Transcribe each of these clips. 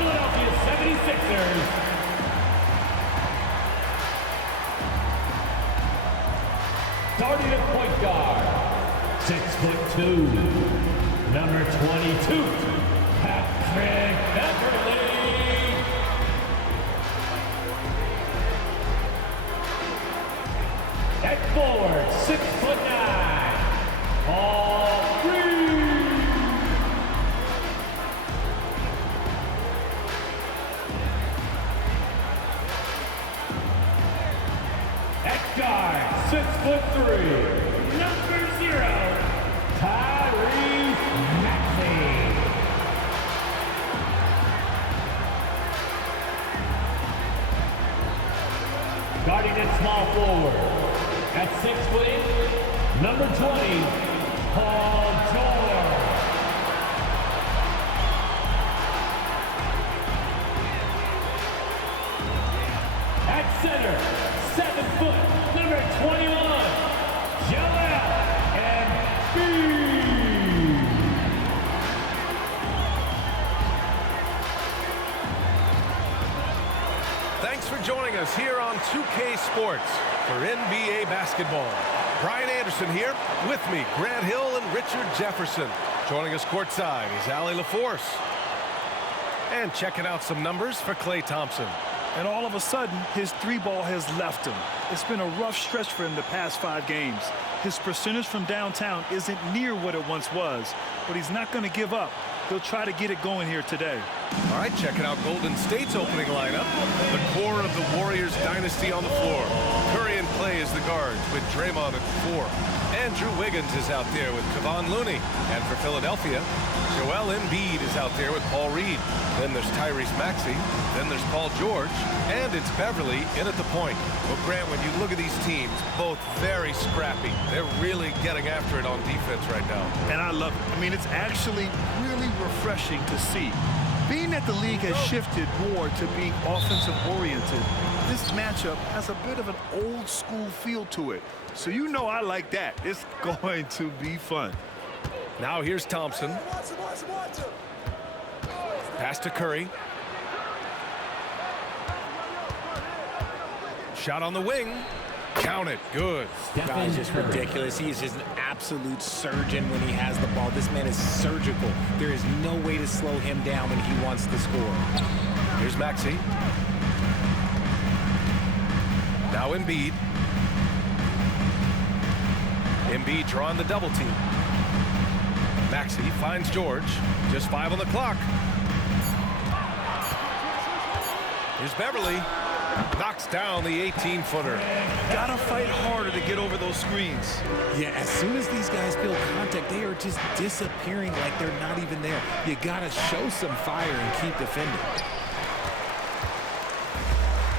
Philadelphia 76ers. Starting at point guard, 6'2", number 22, Patrick Beverley. At forward, 6'9", Paul Reed. At guard, 6'3", number 0, Tyrese Maxey. Guarding at small forward, at 6'8", number 20, Paul George. At center, 7 foot, number 21, Joel Embiid. Thanks for joining us here on 2K Sports for NBA basketball. Brian Anderson here, with me, Grant Hill and Richard Jefferson. Joining us courtside is Allie LaForce. And checking out some numbers for Klay Thompson. And all of a sudden, his three ball has left him. It's been a rough stretch for him the past 5 games. His percentage from downtown isn't near what it once was, but he's not going to give up. He'll try to get it going here today. All right, checking out Golden State's opening lineup. The core of the Warriors dynasty on the floor. Curry and Klay as the guards with Draymond at the 4. Andrew Wiggins is out there with Kevon Looney. And for Philadelphia, Joel Embiid is out there with Paul Reed. Then there's Tyrese Maxey. Then there's Paul George. And it's Beverley in at the point. Well, Grant, when you look at these teams, both very scrappy. They're really getting after it on defense right now. And I love it. I mean, it's actually really refreshing to see. Being that the league has shifted more to being offensive-oriented, this matchup has a bit of an old-school feel to it. So you know I like that. It's going to be fun. Now here's Thompson. Pass to Curry. Shot on the wing. Count it. Good. Guy's just ridiculous. He is just an absolute surgeon when he has the ball. This man is surgical. There is no way to slow him down when he wants to score. Here's Maxey. Now Embiid. Embiid drawing the double team. Maxey finds George. Just 5 on the clock. Here's Beverley. Knocks down the 18-footer. Gotta fight harder to get over those screens. Yeah, as soon as these guys feel contact, they are just disappearing like they're not even there. You gotta show some fire and keep defending.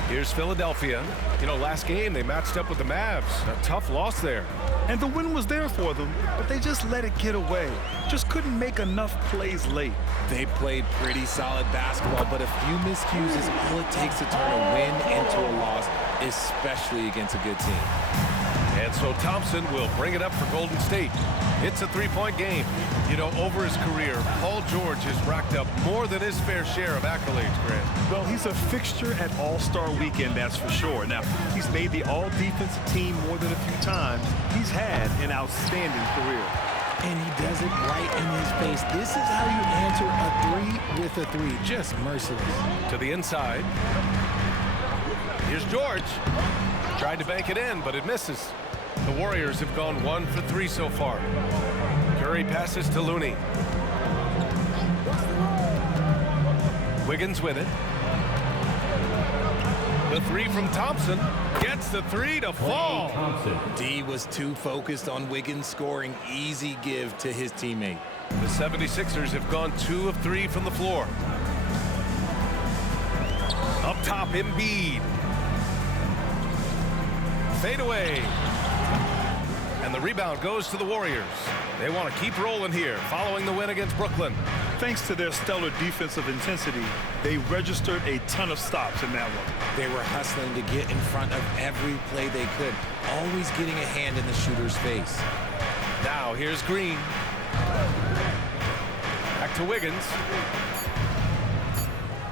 Here's Philadelphia. You know, last game they matched up with the Mavs. A tough loss there. And the win was there for them, but they just let it get away. Just couldn't make enough plays late. They played pretty solid basketball, but a few miscues is all it takes to turn a win into a loss, especially against a good team. And so Thompson will bring it up for Golden State. It's a 3-point game. You know, over his career, Paul George has racked up more than his fair share of accolades, Grant. Well, he's a fixture at All-Star Weekend, that's for sure. Now, he's made the All-Defensive team more than a few times. He's had an outstanding career. And he does it right in his face. This is how you answer a 3 with a 3. Just merciless. To the inside. Here's George. Tried to bank it in, but it misses. The Warriors have gone 1 for 3 so far. Curry passes to Looney. Wiggins with it. The 3 from Thompson. Gets the 3 to fall. D was too focused on Wiggins scoring. Easy give to his teammate. The 76ers have gone 2 of 3 from the floor. Up top, Embiid. Fade away. And the rebound goes to the Warriors. They want to keep rolling here following the win against Brooklyn. Thanks to their stellar defensive intensity, they registered a ton of stops in that one. They were hustling to get in front of every play they could, always getting a hand in the shooter's face. Now here's Green. Back to Wiggins.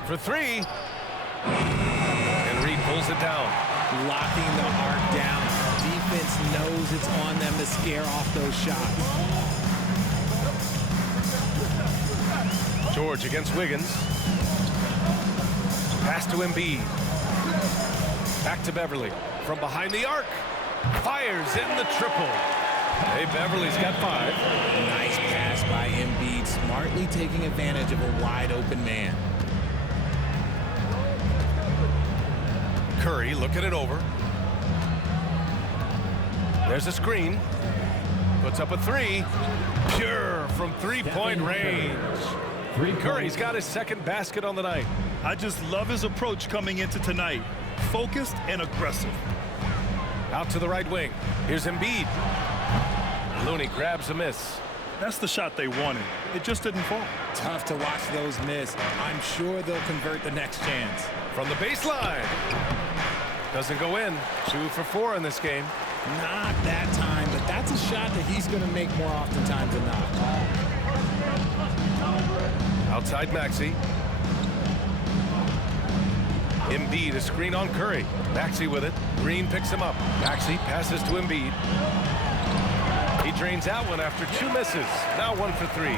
for three. And Reed pulls it down. Locking the arc down. Defense knows it's on them to scare off those shots. George against Wiggins. Pass to Embiid. Back to Beverly. From behind the arc. Fires in the triple. Hey, Beverly's got 5. Nice pass by Embiid, smartly taking advantage of a wide open man. Curry looking it over. There's a screen. Puts up a 3. Pure from three-point range. Curry's got his second basket on the night. I just love his approach coming into tonight. Focused and aggressive. Out to the right wing. Here's Embiid. Looney grabs a miss. That's the shot they wanted. It just didn't fall. Tough to watch those miss. I'm sure they'll convert the next chance. From the baseline. Doesn't go in. 2 for 4 in this game. Not that time, but that's a shot that he's going to make more oftentimes than not. Outside Maxey. Embiid, a screen on Curry. Maxey with it. Green picks him up. Maxey passes to Embiid. He drains that one after 2 misses. Now 1 for 3.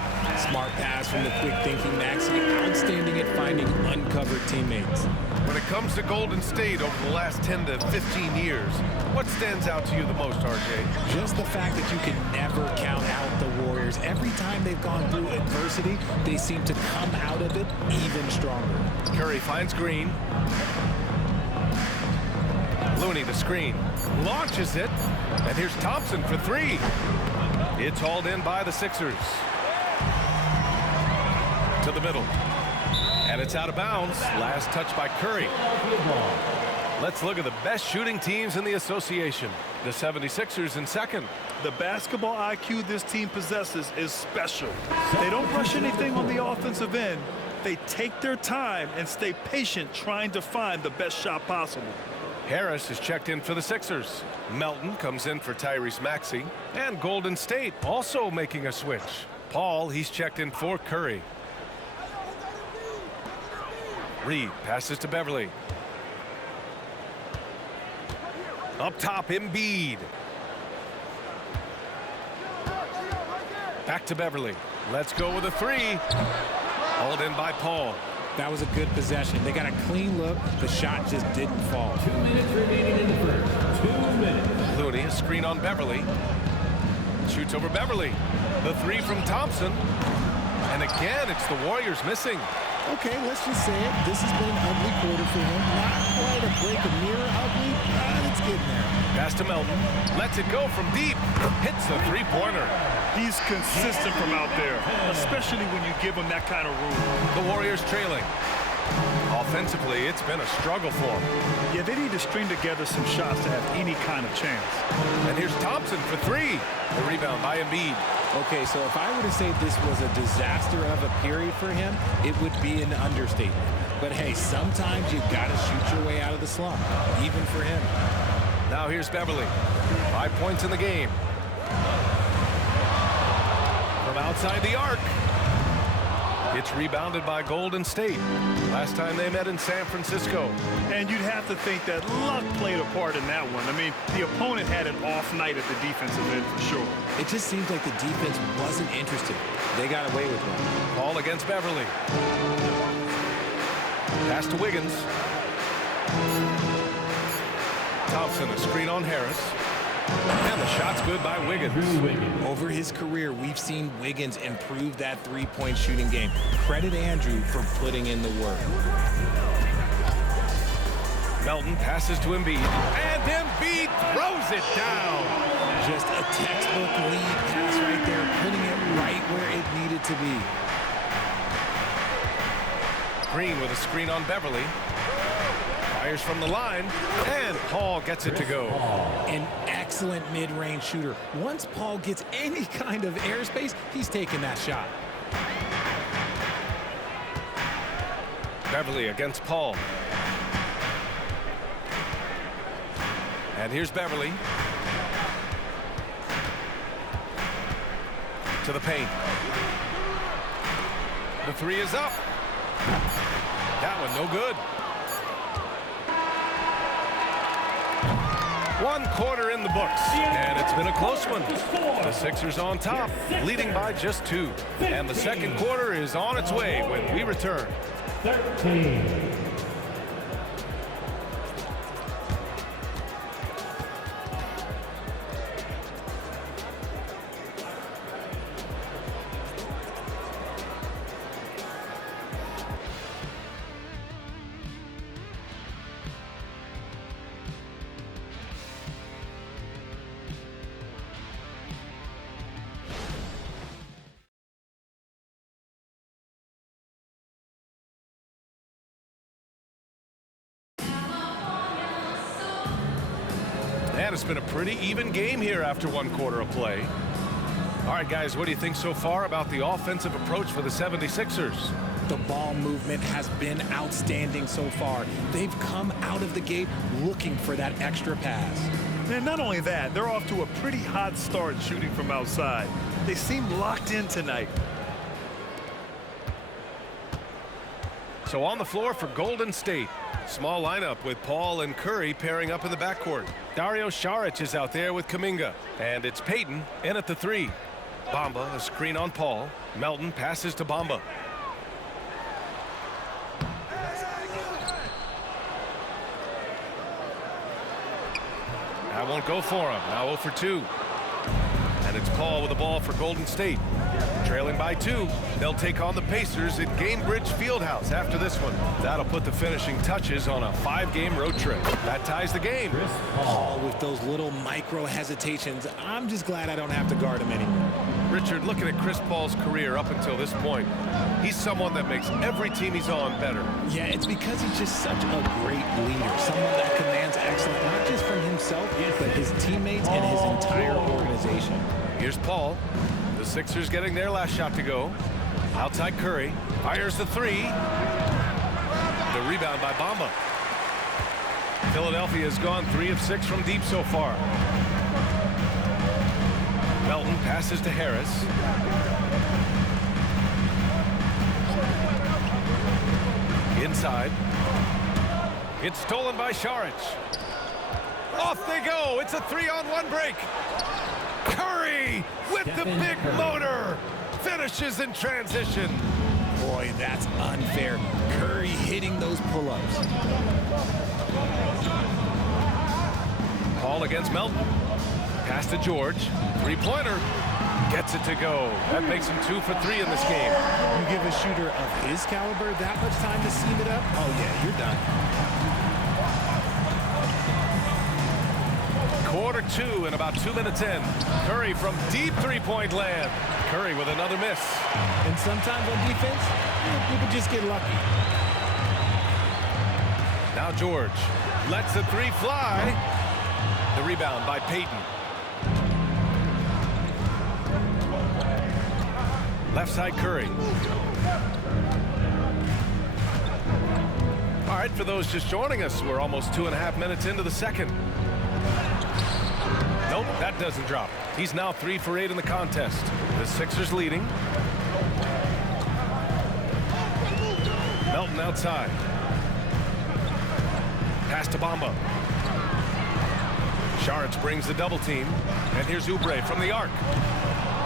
Smart pass from the quick-thinking Maxey. Outstanding at finding uncovered teammates. When it comes to Golden State over the last 10 to 15 years, what stands out to you the most, RJ? Just the fact that you can never count out the Warriors. Every time they've gone through adversity, they seem to come out of it even stronger. Curry finds Green. Looney the screen. Launches it. And here's Thompson for 3. It's hauled in by the Sixers. To the middle. And it's out of bounds. Last touch by Curry. Let's look at the best shooting teams in the association. The 76ers in second. The basketball IQ this team possesses is special. They don't rush anything on the offensive end. They take their time and stay patient trying to find the best shot possible. Harris is checked in for the Sixers. Melton comes in for Tyrese Maxey. And Golden State also making a switch. Paul, he's checked in for Curry. Reed passes to Beverly. Up top, Embiid. Back to Beverly. Let's go with a 3. Hauled in by Paul. That was a good possession. They got a clean look. The shot just didn't fall. 2 minutes remaining in the first. 2 minutes. Looney, a screen on Beverly. Shoots over Beverly. The 3 from Thompson. And again, it's the Warriors missing. Okay, let's just say it. This has been an ugly quarter for him. Not quite a break of mirror ugly, but it's getting there. Pass to Melton. Lets it go from deep. Hits the 3-pointer. He's consistent from out there, especially when you give him that kind of room. The Warriors trailing. Offensively, it's been a struggle for them. Yeah, they need to string together some shots to have any kind of chance. And here's Thompson for 3. The rebound by Embiid. Okay, so if I were to say this was a disaster of a period for him, it would be an understatement. But hey, sometimes you've got to shoot your way out of the slump, even for him. Now here's Beverly. 5 points in the game. From outside the arc. It's rebounded by Golden State. Last time they met in San Francisco. And you'd have to think that luck played a part in that one. I mean, the opponent had an off night at the defensive end for sure. It just seems like the defense wasn't interested. They got away with one. Paul against Beverly. Pass to Wiggins. Thompson, a screen on Harris. And the shot's good by Wiggins. Over his career, we've seen Wiggins improve that three-point shooting game. Credit Andrew for putting in the work. Melton passes to Embiid. And Embiid throws it down. Just a textbook lead pass right there, putting it right where it needed to be. Green with a screen on Beverly. Fires from the line, and Paul gets it to go. An excellent mid-range shooter. Once Paul gets any kind of airspace, he's taking that shot. Beverly against Paul. And here's Beverly. To the paint. The 3 is up. That one no good. 1 quarter in the books, and it's been a close one. The Sixers on top, leading by just 2. And the second quarter is on its way when we return. 13. And it's been a pretty even game here after 1 quarter of play. All right, guys, what do you think so far about the offensive approach for the 76ers? The ball movement has been outstanding so far. They've come out of the gate looking for that extra pass. And not only that, they're off to a pretty hot start shooting from outside. They seem locked in tonight. So on the floor for Golden State. Small lineup with Paul and Curry pairing up in the backcourt. Dario Saric is out there with Kuminga. And it's Payton in at the 3. Bamba, a screen on Paul. Melton passes to Bamba. That won't go for him. Now 0 for 2. And it's Paul with the ball for Golden State. Trailing by 2. They'll take on the Pacers at Gainbridge Fieldhouse after this one. That'll put the finishing touches on a 5-game road trip. That ties the game. Oh, with those little micro hesitations, I'm just glad I don't have to guard him anymore. Richard, looking at Chris Paul's career up until this point, he's someone that makes every team he's on better. Yeah, it's because he's just such a great leader. Someone that commands excellence, not just from himself, but his teammates and his entire organization. Here's Paul. The Sixers getting their last shot to go. Outside Curry. Fires the 3. The rebound by Bamba. Philadelphia has gone 3 of 6 from deep so far. Melton passes to Harris. Inside. It's stolen by Saric. Off they go. It's a 3-on-1 break. Curry with the big motor. Finishes in transition. Boy, that's unfair. Curry hitting those pull-ups. Paul against Melton. Pass to George. 3-pointer. Gets it to go. That makes him 2 for 3 in this game. You give a shooter of his caliber that much time to seam it up? Oh, yeah, you're done. Quarter 2 and about 2 minutes in. Curry from deep 3-point land. Curry with another miss. And sometimes on defense, you can just get lucky. Now George lets the 3 fly. The rebound by Payton. Left side Curry. All right, for those just joining us, we're almost 2.5 minutes into the second. Nope, that doesn't drop. He's now 3 for 8 in the contest. The Sixers leading. Melton outside. Pass to Bamba. Saric brings the double team. And here's Oubre from the arc.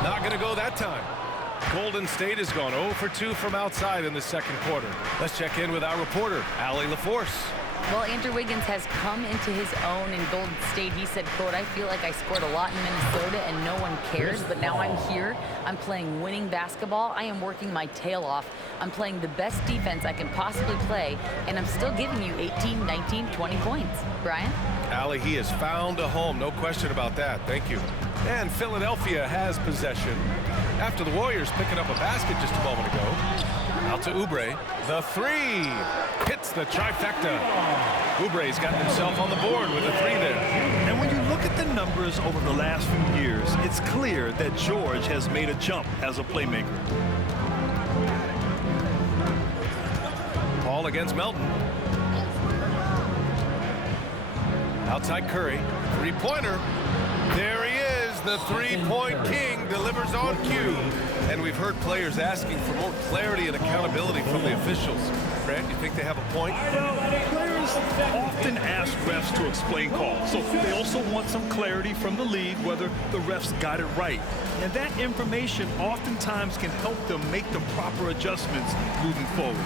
Not going to go that time. Golden State has gone 0 for 2 from outside in the second quarter. Let's check in with our reporter, Allie LaForce. Well, Andrew Wiggins has come into his own in Golden State. He said, quote, "I feel like I scored a lot in Minnesota and no one cares, but now I'm here. I'm playing winning basketball. I am working my tail off. I'm playing the best defense I can possibly play, and I'm still giving you 18, 19, 20 points." Brian? Allie, he has found a home. No question about that. Thank you. And Philadelphia has possession. After the Warriors picking up a basket just a moment ago. Out to Oubre. The 3 hits the trifecta. Oubre's gotten himself on the board with a 3 there. And when you look at the numbers over the last few years, it's clear that George has made a jump as a playmaker. Paul against Melton. Outside Curry. 3-pointer. There he is, The three-point king delivers on cue. And we've heard players asking for more clarity and accountability from the officials. Grant, you think they have a point? Well, players often ask refs to explain calls, so they also want some clarity from the league whether the refs got it right. And that information oftentimes can help them make the proper adjustments moving forward.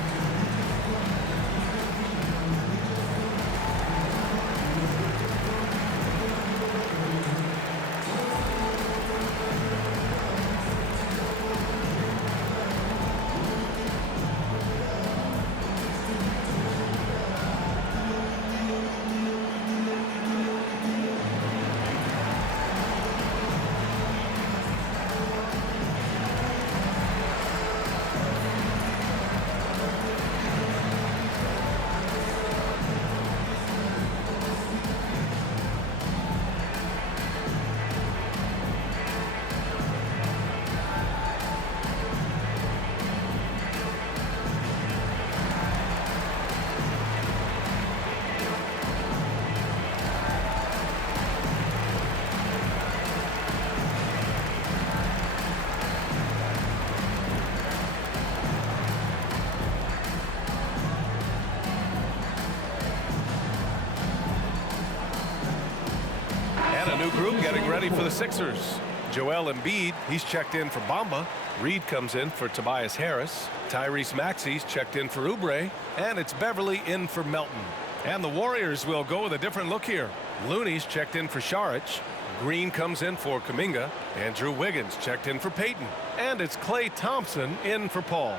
Group getting ready for the Sixers. Joel Embiid, he's checked in for Bamba. Reed comes in for Tobias Harris. Tyrese Maxey's checked in for Oubre. And it's Beverly in for Melton. And the Warriors will go with a different look here. Looney's checked in for Saric. Green comes in for Kuminga. Andrew Wiggins checked in for Payton. And it's Klay Thompson in for Paul.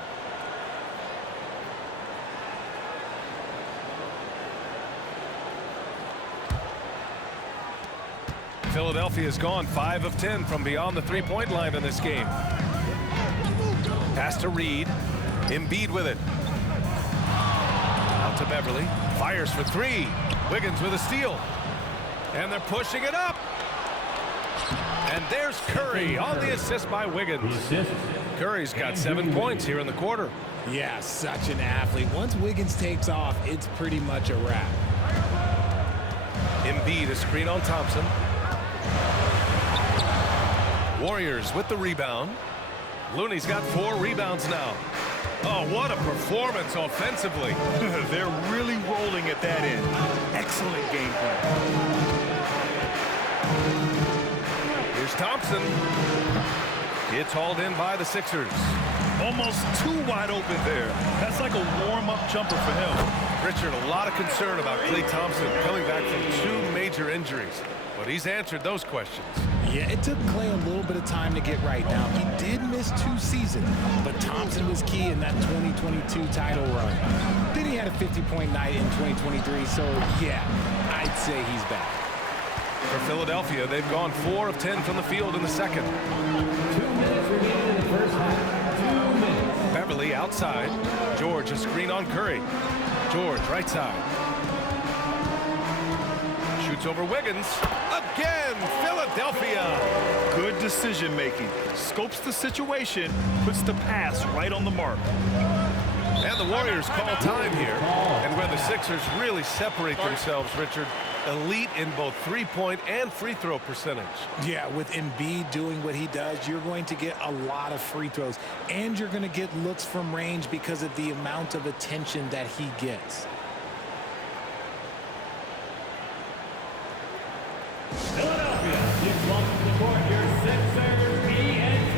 Philadelphia has gone 5 of 10 from beyond the three-point line in this game. Pass to Reed. Embiid with it. Out to Beverly. Fires for three. Wiggins with a steal. And they're pushing it up. And there's Curry on the assist by Wiggins. Curry's got 7 points here in the quarter. Yeah, such an athlete. Once Wiggins takes off, it's pretty much a wrap. Embiid a screen on Thompson. Warriors with the rebound. Looney's got 4 rebounds now. Oh, what a performance offensively. They're really rolling at that end. Excellent game plan. Here's Thompson. It's hauled in by the Sixers. Almost too wide open there. That's like a warm-up jumper for him. Richard, a lot of concern about Klay Thompson coming back from 2 major injuries. But he's answered those questions. Yeah, it took Klay a little bit of time to get right. Now, he did miss 2 seasons, but Thompson was key in that 2022 title run. Then he had a 50-point night in 2023, so yeah, I'd say he's back. For Philadelphia, they've gone 4 of 10 from the field in the second. 2 minutes remaining in the first half. 2 minutes. Beverly outside. George a screen on Curry. George right side. Shoots over Wiggins. Again, Philadelphia. Good decision making. Scopes the situation, puts the pass right on the mark. And the Warriors call time here. And where the Sixers really separate themselves, Richard, elite in both three-point and free throw percentage. Yeah, with Embiid doing what he does, you're going to get a lot of free throws. And you're going to get looks from range because of the amount of attention that he gets. Philadelphia, you've welcome to the court your Sixers ENT.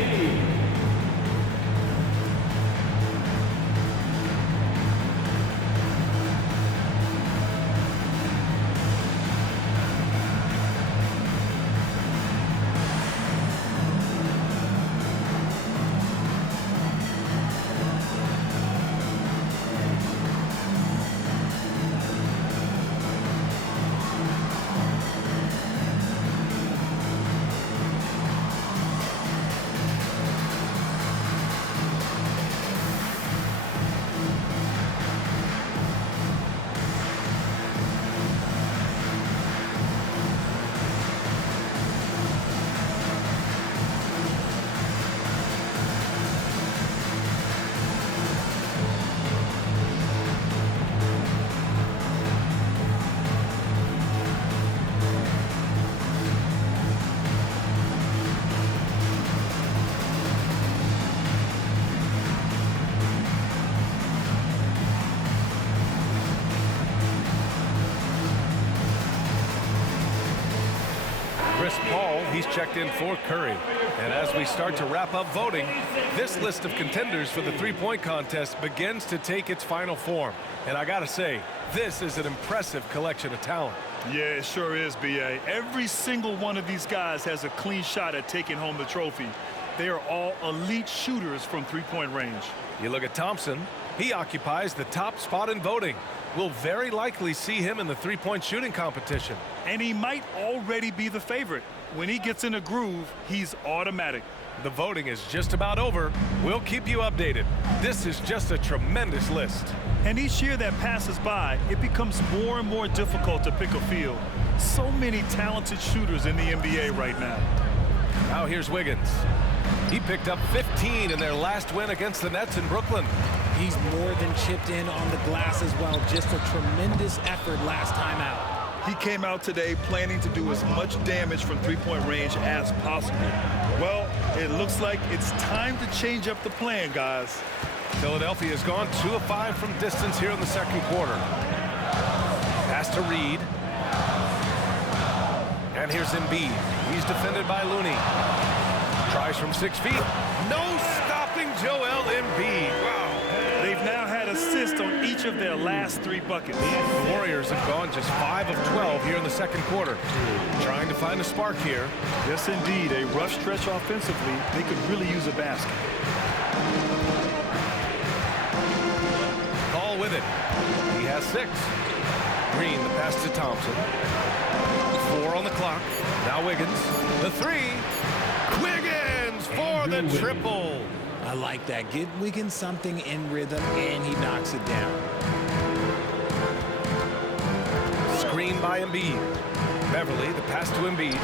Chris Paul. He's checked in for Curry. And as we start to wrap up voting, this list of contenders for the three-point contest begins to take its final form. And I gotta say, this is an impressive collection of talent. Yeah, it sure is, B.A. Every single one of these guys has a clean shot at taking home the trophy. They are all elite shooters from three-point range. You look at Thompson. He occupies the top spot in voting. We'll very likely see him in the three-point shooting competition. And he might already be the favorite. When he gets in a groove, he's automatic. The voting is just about over. We'll keep you updated. This is just a tremendous list. And each year that passes by, it becomes more and more difficult to pick a field. So many talented shooters in the NBA right now. Now here's Wiggins. He picked up 15 in their last win against the Nets in Brooklyn. He's more than chipped in on the glass as well. Just a tremendous effort last time out. He came out today planning to do as much damage from three-point range as possible. Well, it looks like it's time to change up the plan, guys. Philadelphia has gone 2 of 5 from distance here in the second quarter. Pass to Reed. And here's Embiid. He's defended by Looney. Tries from 6 feet. No stopping Joel Embiid. Wow. They've now had assists on each of their last 3 buckets. The Warriors have gone just 5 of 12 here in the second quarter. Trying to find a spark here. Yes, indeed. A rough stretch offensively. They could really use a basket. Ball with it. He has 6. Green, the pass to Thompson. 4 on the clock. Now Wiggins. The 3. Wiggins for the triple. I like that. Give Wiggins something in rhythm, and he knocks it down. Screen by Embiid. Beverly, the pass to Embiid.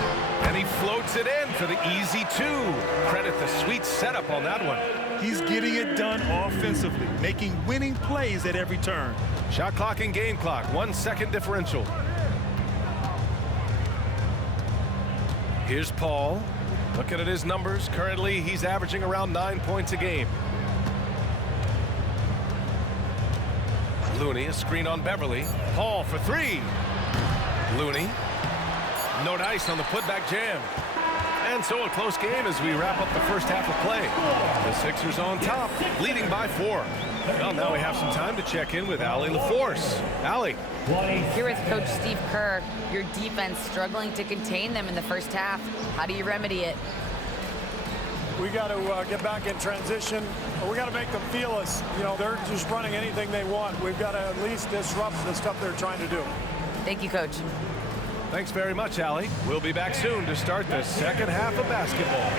And he floats it in for the easy 2. Credit the sweet setup on that one. He's getting it done offensively, making winning plays at every turn. Shot clock and game clock. 1 second differential. Here's Paul. Looking at his numbers, currently he's averaging around 9 points a game. Looney, a screen on Beverly. Paul for 3. Looney. No dice on the putback jam. And so a close game as we wrap up the first half of play. The Sixers on top, leading by 4. Well, now we have some time to check in with Allie LaForce. Allie. Here with Coach Steve Kerr. Your defense struggling to contain them in the first half. How do you remedy it? We got to get back in transition. We got to make them feel us. You know, they're just running anything they want. We've got to at least disrupt the stuff they're trying to do. Thank you, Coach. Thanks very much, Allie. We'll be back soon to start the second half of basketball.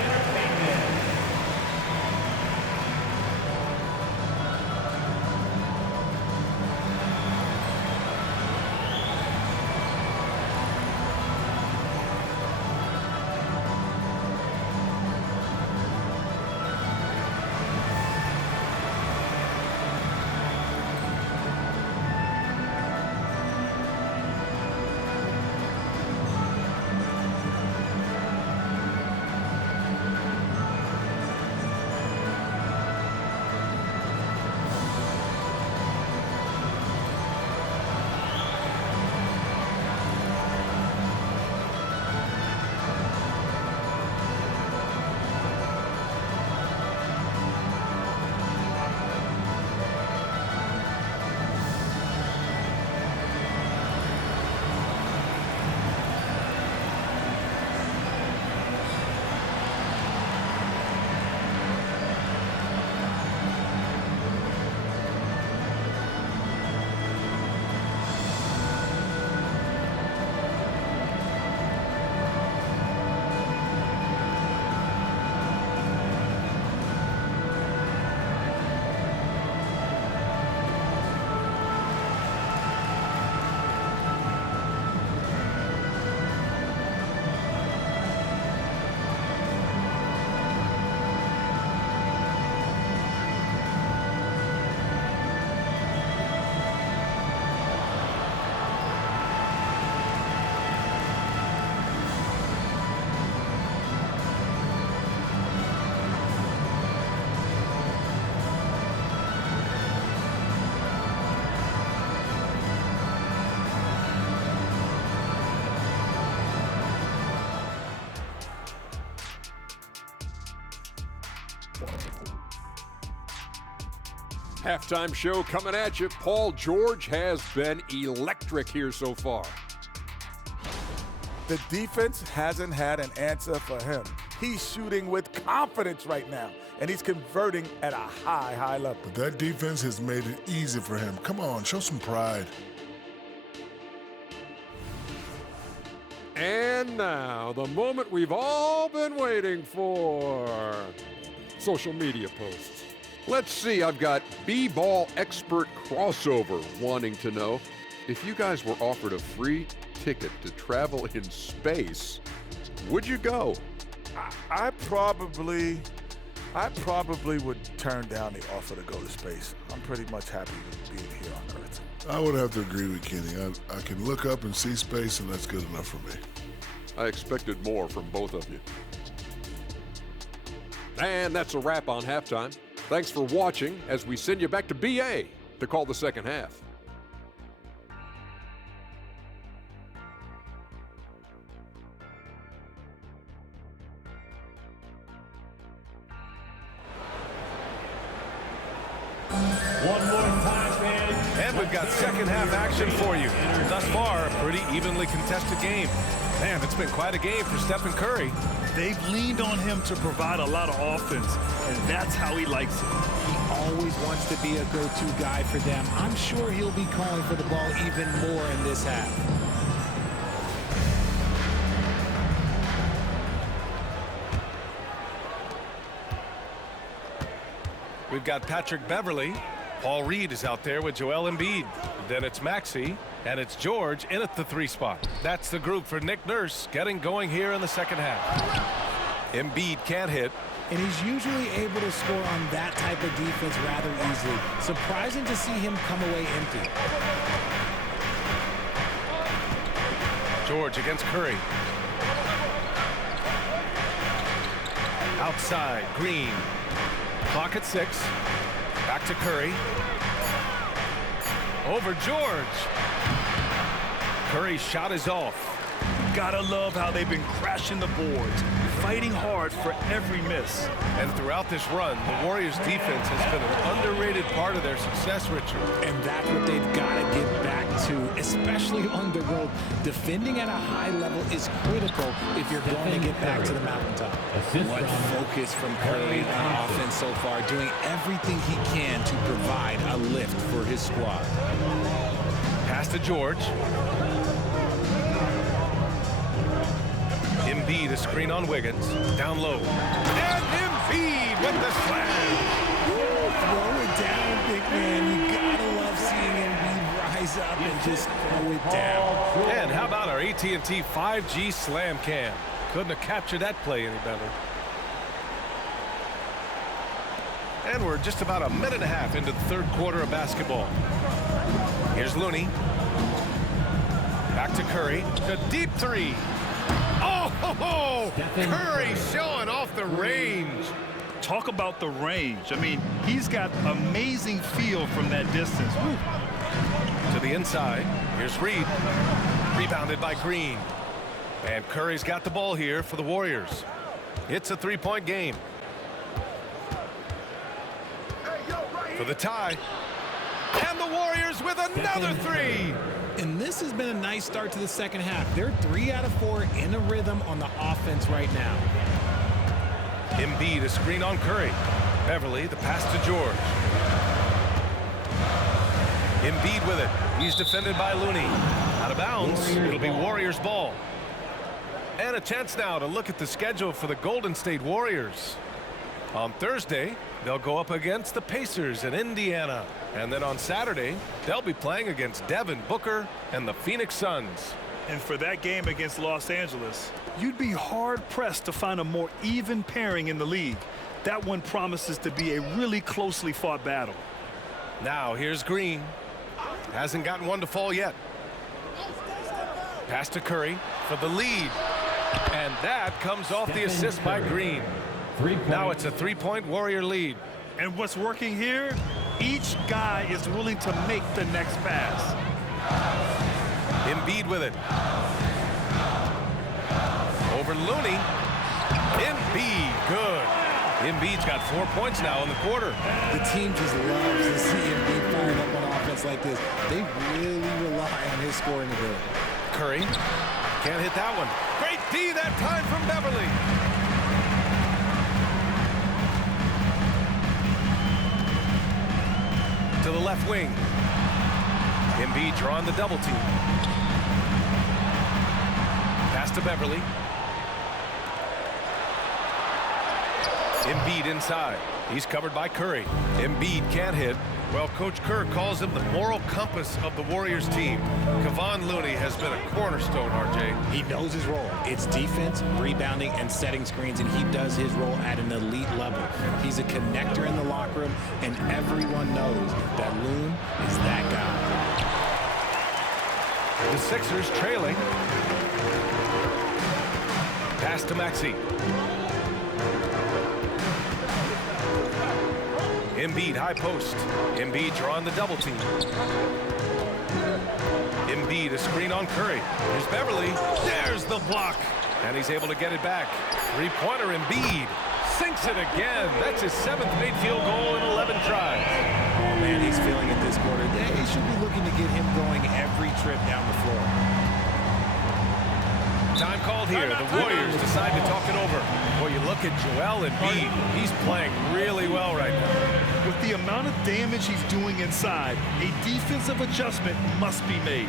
Halftime show coming at you. Paul George has been electric here so far. The defense hasn't had an answer for him. He's shooting with confidence right now, and he's converting at a high, high level. But that defense has made it easy for him. Come on, show some pride. And now, the moment we've all been waiting for. Social media posts. Let's see, I've got B-ball expert crossover wanting to know if you guys were offered a free ticket to travel in space, would you go? I probably would turn down the offer to go to space. I'm pretty much happy with being here on Earth. I would have to agree with Kenny. I can look up and see space, and that's good enough for me. I expected more from both of you. And that's a wrap on halftime. Thanks for watching as we send you back to BA to call the second half. One more time, fans. And we've got second half action for you. Thus far, a pretty evenly contested game. Man, it's been quite a game for Stephen Curry. They've leaned on him to provide a lot of offense, and that's how he likes it. He always wants to be a go-to guy for them. I'm sure he'll be calling for the ball even more in this half. We've got Patrick Beverley. Paul Reed is out there with Joel Embiid. Then it's Maxey, and it's George in at the 3 spot. That's the group for Nick Nurse getting going here in the second half. Embiid can't hit. And he's usually able to score on that type of defense rather easily. Surprising to see him come away empty. George against Curry. Outside, Green. Clock at 6. Back to Curry. Over George. Curry's shot is off. Gotta love how they've been crashing the boards, fighting hard for every miss. And throughout this run, the Warriors' defense has been an underrated part of their success, Richard. And that's what they've got to get back to, especially on the road. Defending at a high level is critical if you're going to get back to the mountaintop. What focus from Curry on offense so far, doing everything he can to provide a lift for his squad. Pass to George. Embiid, a screen on Wiggins. Down low. And Embiid with the slam. Throw it down, big man. You gotta love seeing Embiid rise up and just throw it down. And how about our AT&T 5G slam cam? Couldn't have captured that play any better. And we're just about a minute and a half into the third quarter of basketball. Here's Looney. Back to Curry. The deep 3. Oh, Curry showing off the range. Talk about the range. I mean, he's got amazing feel from that distance. Woo. To the inside. Here's Reed. Rebounded by Green. And Curry's got the ball here for the Warriors. It's a 3-point game. For the tie. And the Warriors with another 3. And this has been a nice start to the second half. They're 3 out of 4 in a rhythm on the offense right now. Embiid, a screen on Curry. Beverly, the pass to George. Embiid with it. He's defended by Looney. Out of bounds. It'll be Warriors ball. And a chance now to look at the schedule for the Golden State Warriors. On Thursday, they'll go up against the Pacers in Indiana. And then on Saturday, they'll be playing against Devin Booker and the Phoenix Suns. And for that game against Los Angeles, you'd be hard-pressed to find a more even pairing in the league. That one promises to be a really closely fought battle. Now here's Green. Hasn't gotten one to fall yet. Pass to Curry for the lead. And that comes off the assist by Green. Now it's a 3-point Warrior lead. And what's working here? Each guy is willing to make the next pass. Embiid with it. Over Looney. Embiid, good. Embiid's got 4 points now in the quarter. The team just loves to see Embiid firing up on offense like this. They really rely on his scoring ability. Curry can't hit that one. Great D that time from Beverly. To the left wing. Embiid drawing the double team. Pass to Beverly. Embiid inside. He's covered by Curry. Embiid can't hit. Well, Coach Kerr calls him the moral compass of the Warriors team. Kevon Looney has been a cornerstone, RJ. He knows his role. It's defense, rebounding, and setting screens, and he does his role at an elite level. He's a connector in the locker room, and everyone knows that Loon is that guy. The Sixers trailing. Pass to Maxey. Embiid high post. Embiid drawing the double team. Embiid a screen on Curry. Here's Beverly. There's the block. And he's able to get it back. Three-pointer Embiid. Sinks it again. That's his 7th made field goal in 11 tries. Oh, man, he's feeling it this quarter. They should be looking to get him going every trip down the floor. Time called here. The Warriors decide to talk it over. Well, you look at Joel Embiid. He's playing really well right now. With the amount of damage he's doing inside, a defensive adjustment must be made.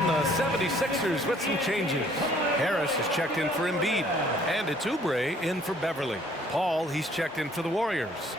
The 76ers with some changes. Harris has checked in for Embiid. And it's Oubre in for Beverly. Paul, he's checked in for the Warriors.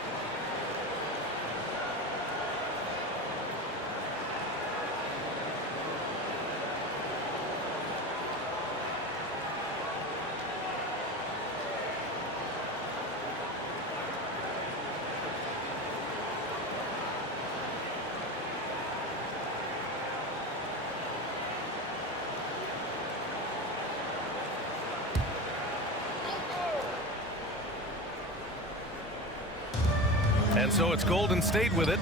And so it's Golden State with it,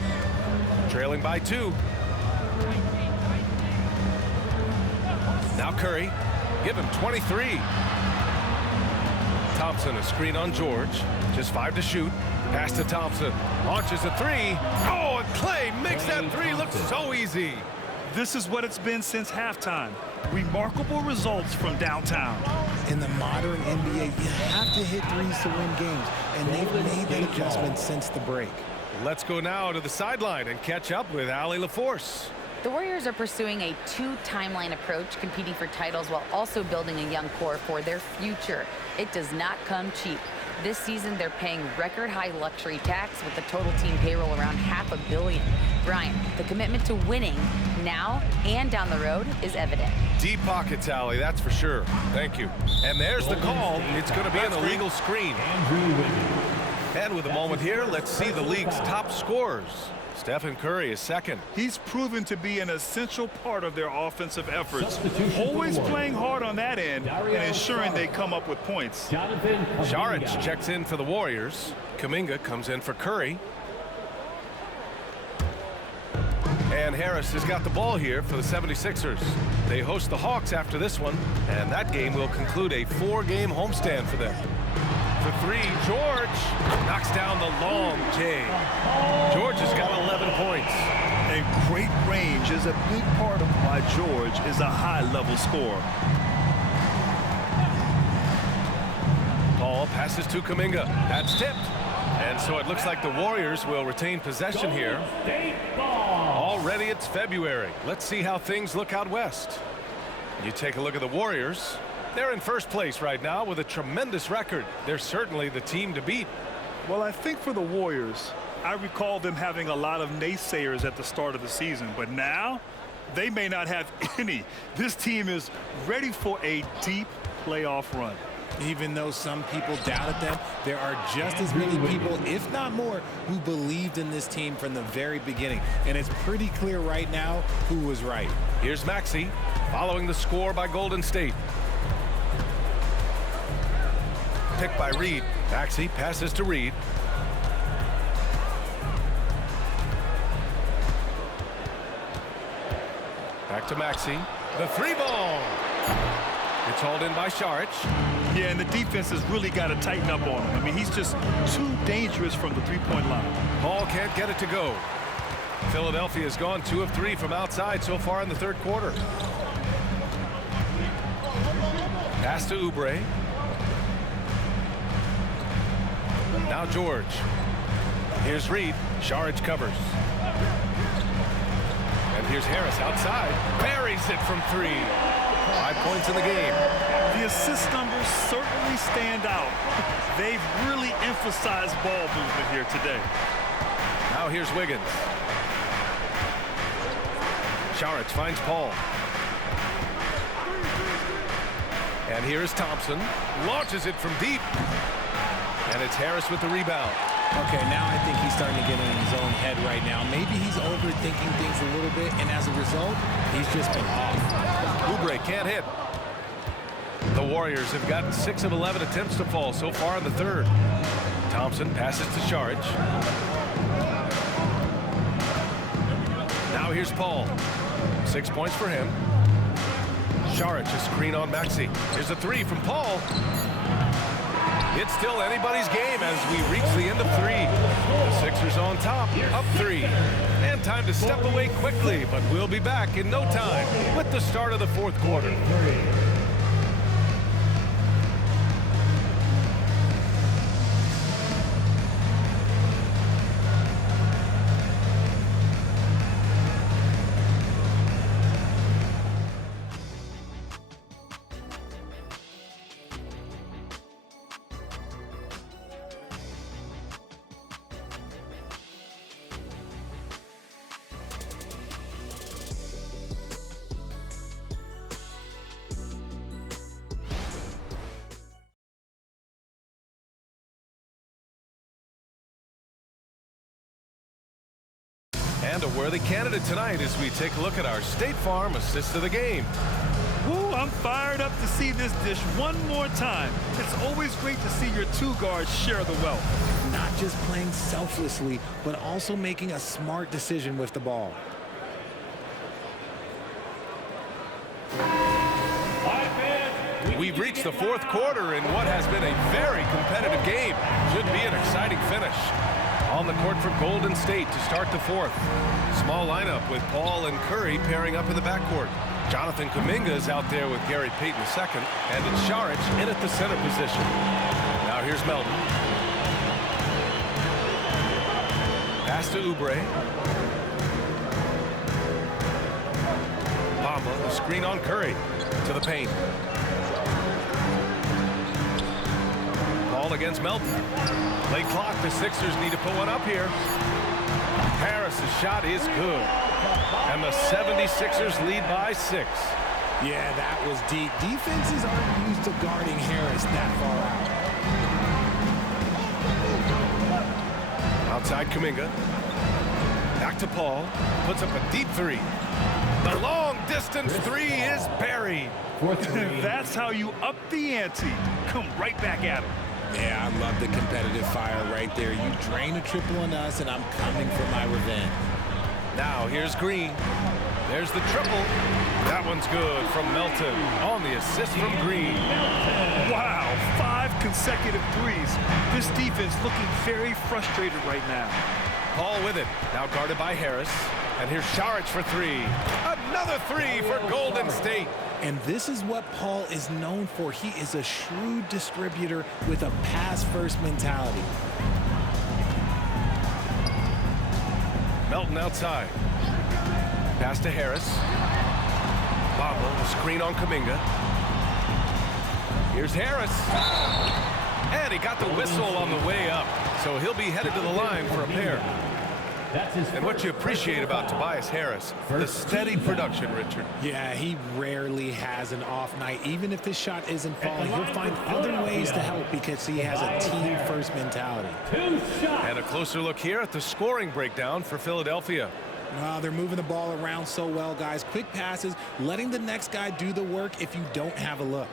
trailing by 2. Now Curry, give him 23. Thompson a screen on George, just 5 to shoot. Pass to Thompson, launches a 3. Oh, and Clay makes that 3 look so easy. This is what it's been since halftime. Remarkable results from downtown. In the modern NBA, you have to hit threes to win games, and they've made that adjustment since the break. Let's go now to the sideline and catch up with Allie LaForce. The Warriors are pursuing a 2-timeline approach, competing for titles while also building a young core for their future. It does not come cheap. This season, they're paying record-high luxury tax with the total team payroll around $500 million. Brian, the commitment to winning now and down the road is evident. Deep pockets, Allie, that's for sure. Thank you. And there's the call. It's going to be an illegal screen. And with a moment here, let's see the league's top scorers. Stephen Curry is second. He's proven to be an essential part of their offensive efforts. Always playing hard on that end and ensuring they come up with points. Saric checks in for the Warriors. Kuminga comes in for Curry. And Harris has got the ball here for the 76ers. They host the Hawks after this one, and that game will conclude a 4-game homestand for them. For three, George knocks down the long J. George has got 11 points. And great range is a big part of why George is a high-level scorer. Paul passes to Kuminga. That's tipped. And so it looks like the Warriors will retain possession here. Already it's February. Let's see how things look out west. You take a look at the Warriors. They're in first place right now with a tremendous record. They're certainly the team to beat. Well, I think for the Warriors, I recall them having a lot of naysayers at the start of the season, but now they may not have any. This team is ready for a deep playoff run. Even though some people doubted them, there are just as many people, if not more, who believed in this team from the very beginning. And it's pretty clear right now who was right. Here's Maxey following the score by Golden State. Picked by Reed. Maxey passes to Reed. Back to Maxey. The three ball. It's hauled in by Saric. Yeah, and the defense has really got to tighten up on him. I mean, he's just too dangerous from the three-point line. Paul can't get it to go. Philadelphia has gone 2 of 3 from outside so far in the third quarter. Pass to Oubre. Now George. Here's Reed. Saric covers. And here's Harris outside. Buries it from 3. 5 points in the game. The assist numbers certainly stand out. They've really emphasized ball movement here today. Now here's Wiggins. Saric finds Paul. And here's Thompson. Launches it from deep. And it's Harris with the rebound. Okay, now I think he's starting to get in his own head right now. Maybe he's overthinking things a little bit, and as a result, he's just been off. Oubre can't hit. The Warriors have gotten 6 of 11 attempts to fall so far in the third. Thompson passes to Saric. Now here's Paul. 6 points for him. Saric, a screen on Maxey. Here's a 3 from Paul. It's still anybody's game as we reach the end of 3. The Sixers on top, up 3. And time to step away quickly, but we'll be back in no time with the start of the fourth quarter. And a worthy candidate tonight as we take a look at our State Farm assist of the game. Woo, I'm fired up to see this dish one more time. It's always great to see your two guards share the wealth. Not just playing selflessly, but also making a smart decision with the ball. We've reached the fourth quarter in what has been a very competitive game. Should be an exciting finish. On the court for Golden State to start the fourth. Small lineup with Paul and Curry pairing up in the backcourt. Jonathan Kuminga is out there with Gary Payton II, and it's Saric in at the center position. Now here's Melton. Pass to Oubre. Bamba, the screen on Curry to the paint. Paul against Melton. Late clock, the Sixers need to put one up here. Harris's shot is good. And the 76ers lead by 6. Yeah, that was deep. Defenses aren't used to guarding Harris that far out. Outside Kuminga. Back to Paul. Puts up a deep 3. The long distance 3 is buried. That's how you up the ante. Come right back at him. Yeah, I love the competitive fire right there. You drain a triple on us, and I'm coming for my revenge. Now here's Green. There's the triple. That one's good from Melton on the assist from Green. Wow, 5 consecutive threes. This defense looking very frustrated right now. Paul with it. Now guarded by Harris. And here's Saric for 3. Another 3 for Golden State. And this is what Paul is known for. He is a shrewd distributor with a pass-first mentality. Melton outside. Pass to Harris. Bamba, screen on Kuminga. Here's Harris. And he got the whistle on the way up. So he'll be headed to the line for a pair. And what you appreciate about Tobias Harris, the steady production, Richard. Yeah, he rarely has an off night. Even if his shot isn't falling, he'll find other ways to help because he has a team-first mentality. And a closer look here at the scoring breakdown for Philadelphia. Wow, they're moving the ball around so well, guys. Quick passes, letting the next guy do the work if you don't have a look.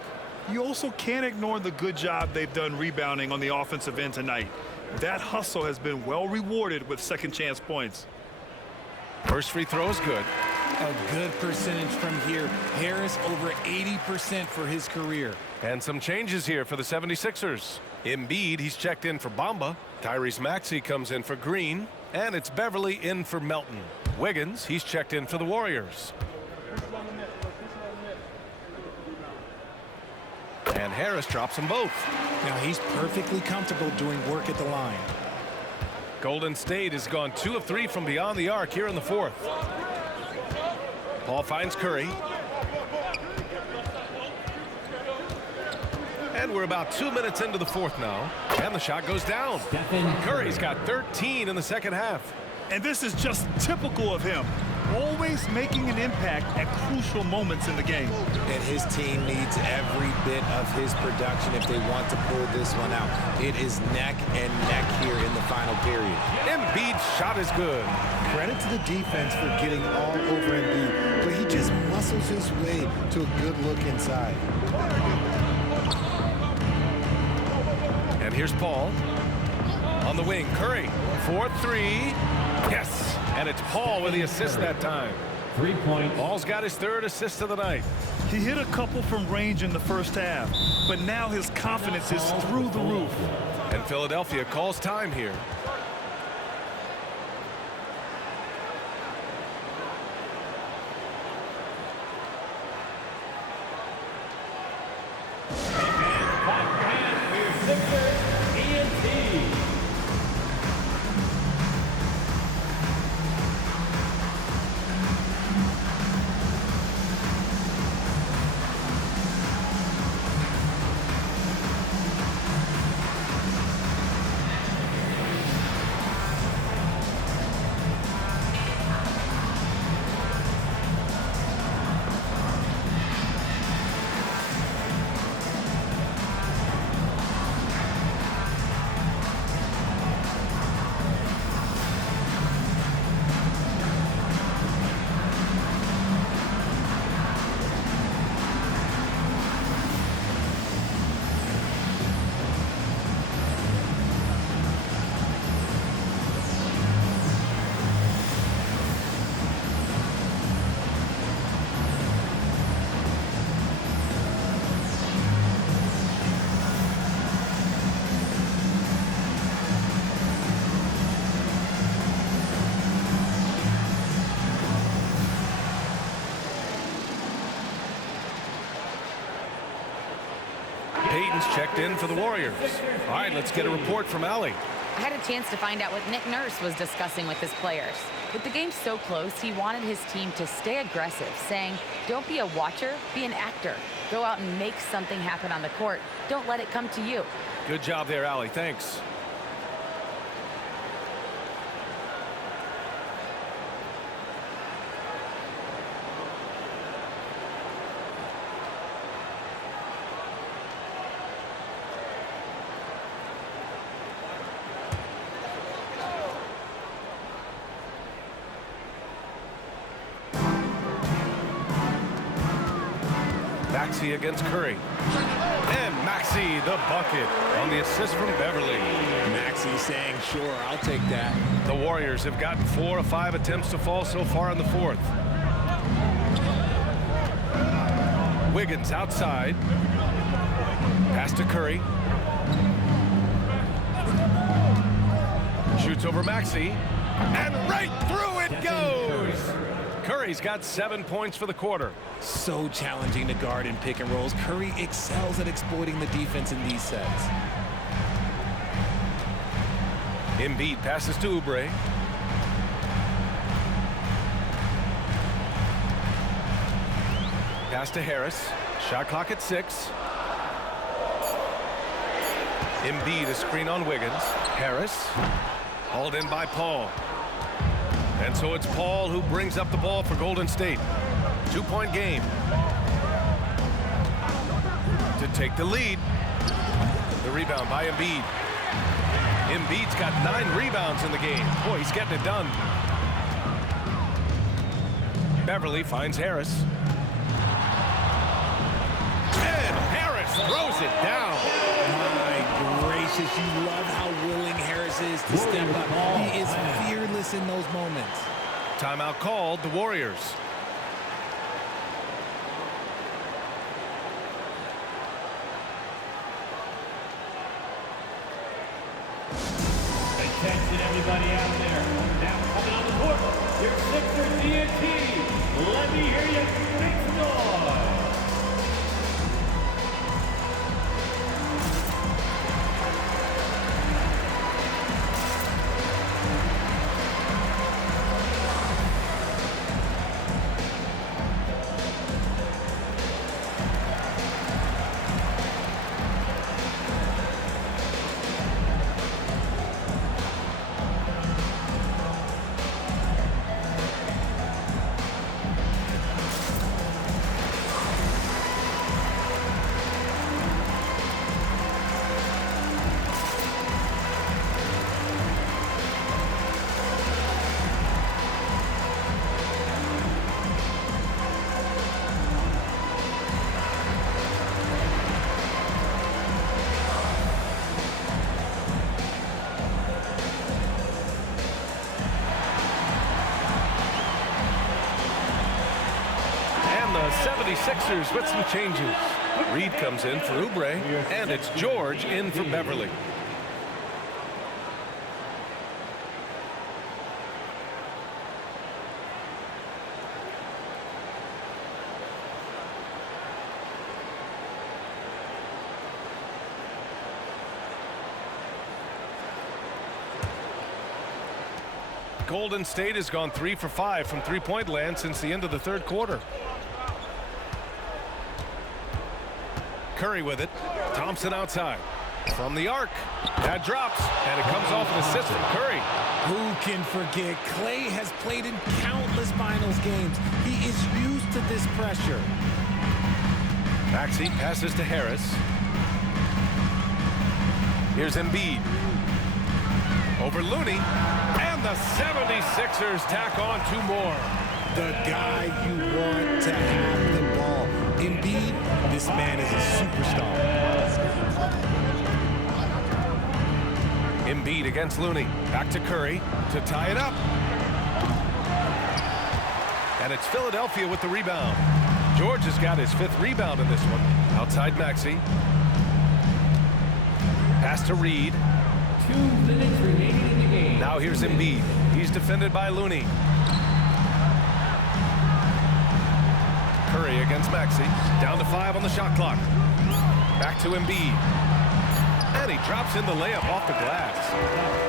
You also can't ignore the good job they've done rebounding on the offensive end tonight. That hustle has been well rewarded with second chance points. First free throw is good. A good percentage from here. Harris over 80% for his career. And some changes here for the 76ers. Embiid, he's checked in for Bamba. Tyrese Maxey comes in for Green. And it's Beverly in for Melton. Wiggins, he's checked in for the Warriors. And Harris drops them both. Now he's perfectly comfortable doing work at the line. Golden State has gone 2 of 3 from beyond the arc here in the fourth. Paul finds Curry. And we're about 2 minutes into the fourth now. And the shot goes down. Curry's got 13 in the second half. And this is just typical of him. Always making an impact at crucial moments in the game. And his team needs every bit of his production if they want to pull this one out. It is neck and neck here in the final period. Embiid's shot is good. Credit to the defense for getting all over Embiid, but he just muscles his way to a good look inside. And here's Paul. On the wing, Curry. 4-3. Yes. And it's Paul with the assist that time. 3 points. Paul's got his 3rd assist of the night. He hit a couple from range in the first half, but now his confidence is through the roof. And Philadelphia calls time here. Payton's checked in for the Warriors. All right, let's get a report from Allie. I had a chance to find out what Nick Nurse was discussing with his players. With the game so close, he wanted his team to stay aggressive, saying, don't be a watcher, be an actor. Go out and make something happen on the court. Don't let it come to you. Good job there, Allie. Thanks. Maxey against Curry. And Maxey, the bucket, on the assist from Beverly. Maxey saying, sure, I'll take that. The Warriors have gotten 4 of 5 attempts to fall so far in the fourth. Wiggins outside. Pass to Curry. Shoots over Maxey. And right through it goes! Curry's got 7 points for the quarter. So challenging to guard in pick and rolls. Curry excels at exploiting the defense in these sets. Embiid passes to Oubre. Pass to Harris. Shot clock at 6. Embiid, a screen on Wiggins. Harris hauled in by Paul. And so it's Paul who brings up the ball for Golden State. 2-point game. To take the lead. The rebound by Embiid. Embiid's got 9 rebounds in the game. Boy, he's getting it done. Beverly finds Harris. And Harris throws it down. My gracious, you love how willing Harris is to step up. He is fearless in those moments. Timeout called, the Warriors. Attention, everybody out there. Now coming on the court, your Sixers TNT. Let me hear you make some noise. The 76ers with some changes. Reed comes in for Oubre, and it's George in for Beverly. Golden State has gone 3 for 5 from three-point land since the end of the third quarter. Curry with it. Thompson outside. From the arc. That drops, and it comes off an assist from Curry. Who can forget? Klay has played in countless finals games. He is used to this pressure. Maxey passes to Harris. Here's Embiid. Over Looney. And the 76ers tack on 2 more. The guy you want to have the ball. Embiid, this man is a superstar. Embiid against Looney. Back to Curry to tie it up. And it's Philadelphia with the rebound. George has got his 5th rebound in this one. Outside Maxey. Pass to Reed. 2 minutes remaining in the game. Now here's Embiid. He's defended by Looney. Curry against Maxey. Down to 5 on the shot clock. Back to Embiid. And he drops in the layup off the glass.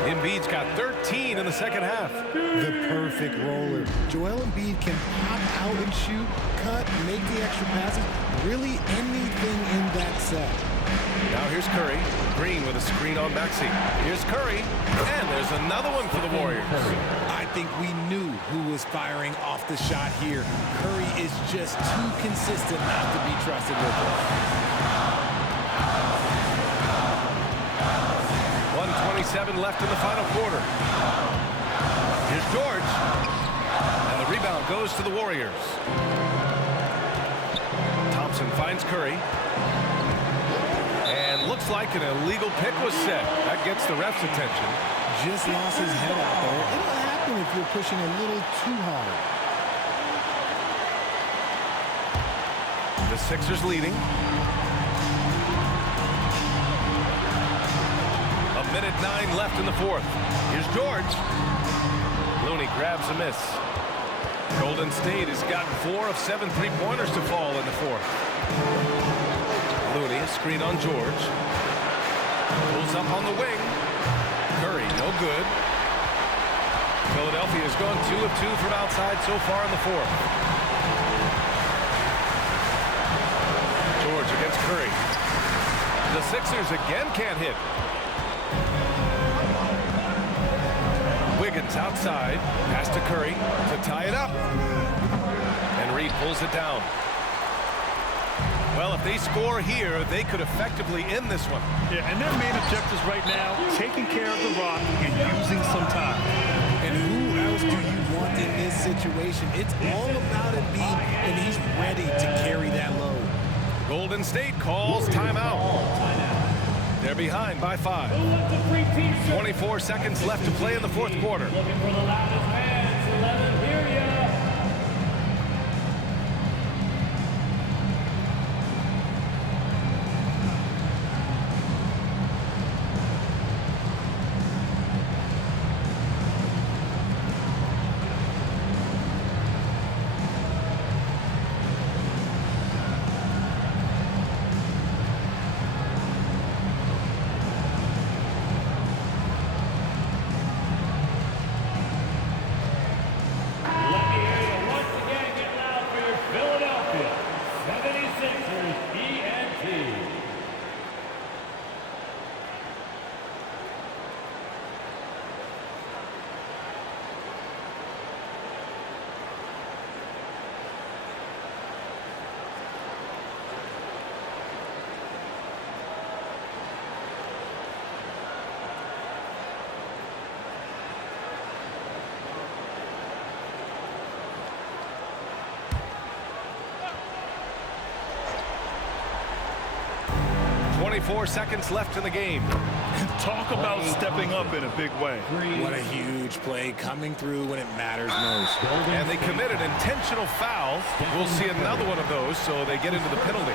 Embiid's got 13 in the second half. The perfect roller. Joel Embiid can pop out and shoot, cut, make the extra passes, really anything in that set. Now here's Curry. Green with a screen on Maxey. Here's Curry. And there's another one for the Warriors. I think we knew who was firing off the shot here. Curry is just too consistent not to be trusted with it. 1:27 left in the final quarter. Here's George. And the rebound goes to the Warriors. Thompson finds Curry. looks like an illegal pick was set. That gets the ref's attention. Just lost his head out there. It'll happen if you're pushing a little too hard. The Sixers leading. A minute 9 left in the fourth. Here's George. Looney grabs a miss. Golden State has gotten 4 of 7 3-pointers to fall in the fourth. Looney, a screen on George. Pulls up on the wing. Curry, no good. Philadelphia has gone 2 of 2 from outside so far in the fourth. George against Curry. The Sixers again can't hit. Wiggins outside. Pass to Curry to tie it up. And Reed pulls it down. Well, if they score here, they could effectively end this one. Yeah, and their main objectives right now, taking care of the rock and using some time. And who else do you want in this situation? It's all about Embiid, and he's ready to carry that load. Golden State calls timeout. They're behind by 5. 24 seconds left to play in the fourth quarter. Looking for the loudest fans. Let them hear ya. Four seconds left in the game. Talk about stepping up in a big way. What a huge play coming through when it matters most. And they commit an intentional foul. We'll see another one of those, so they get into the penalty.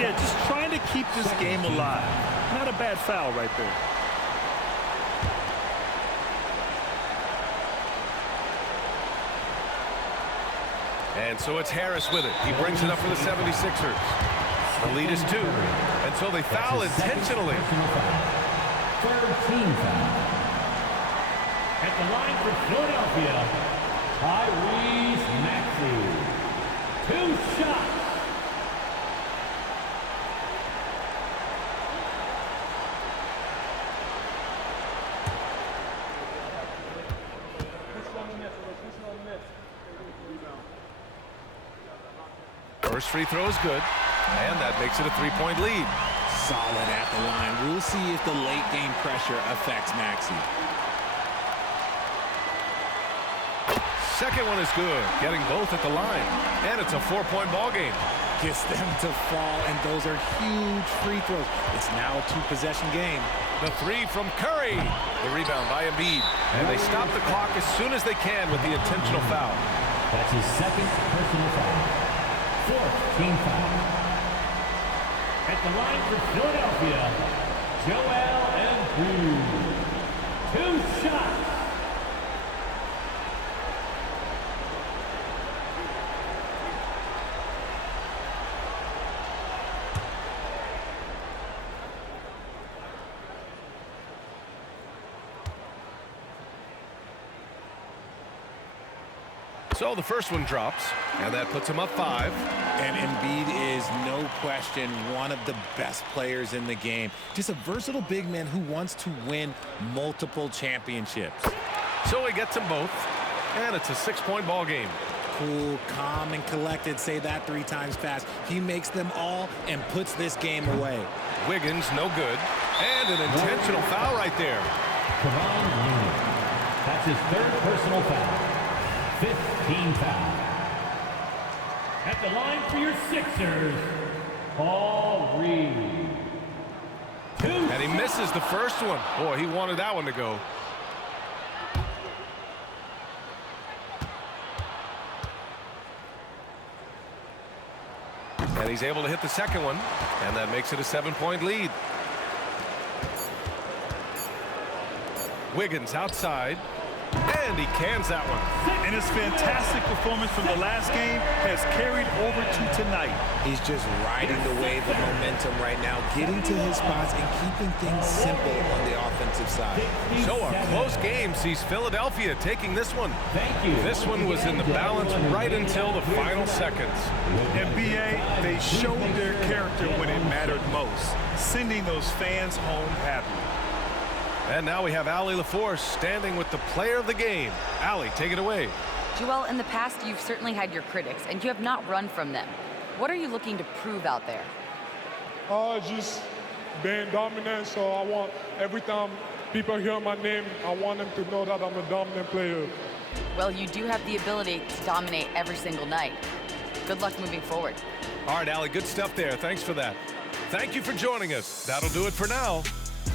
Yeah, just trying to keep this game alive. Not a bad foul right there. And so it's Harris with it. He brings it up for the 76ers. The lead is 2. And so they foul intentionally. 13 foul. At the line for Philadelphia, Tyrese Maxey. 2 shots. First free throw is good. And that makes it a 3-point lead. Solid at the line. We'll see if the late game pressure affects Maxey. Second one is good. Getting both at the line. And it's a 4-point ball game. Gets them to fall, and those are huge free throws. It's now a 2-possession game. The 3 from Curry. The rebound by Embiid. And they stop the clock as soon as they can with the intentional foul. That's his second personal foul. 4th team foul. At the line for Philadelphia, Joel Embiid. 2 shots. So the first one drops, and that puts him up 5. And Embiid is, no question, one of the best players in the game. Just a versatile big man who wants to win multiple championships. So he gets them both, and it's a 6-point ball game. Cool, calm, and collected. Say that 3 times fast. He makes them all and puts this game away. Wiggins, no good. And an intentional foul right there. Kevon Looney. That's his 3rd personal foul. 5th team foul. At the line for your Sixers, Paul Reed. 2 And he misses the first one. Boy, he wanted that one to go. And he's able to hit the second one, and that makes it a 7-point lead. Wiggins outside, and he cans that one. And his fantastic performance from the last game has carried over to tonight. He's just riding the wave of momentum right now, getting to his spots and keeping things simple on the offensive side. So a close game sees Philadelphia taking this one. Thank you. This one was in the balance right until the final seconds. And BA, they showed their character when it mattered most, sending those fans home happy. And now we have Allie LaForce standing with the player of the game. Allie, take it away. Joel, in the past, you've certainly had your critics, and you have not run from them. What are you looking to prove out there? Just being dominant, so I want every time people hear my name, I want them to know that I'm a dominant player. Well, you do have the ability to dominate every single night. Good luck moving forward. All right, Allie, good stuff there. Thanks for that. Thank you for joining us. That'll do it for now.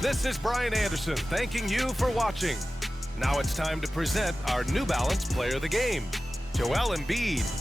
This is Brian Anderson thanking you for watching. Now it's time to present our New Balance Player of the Game, Joel Embiid.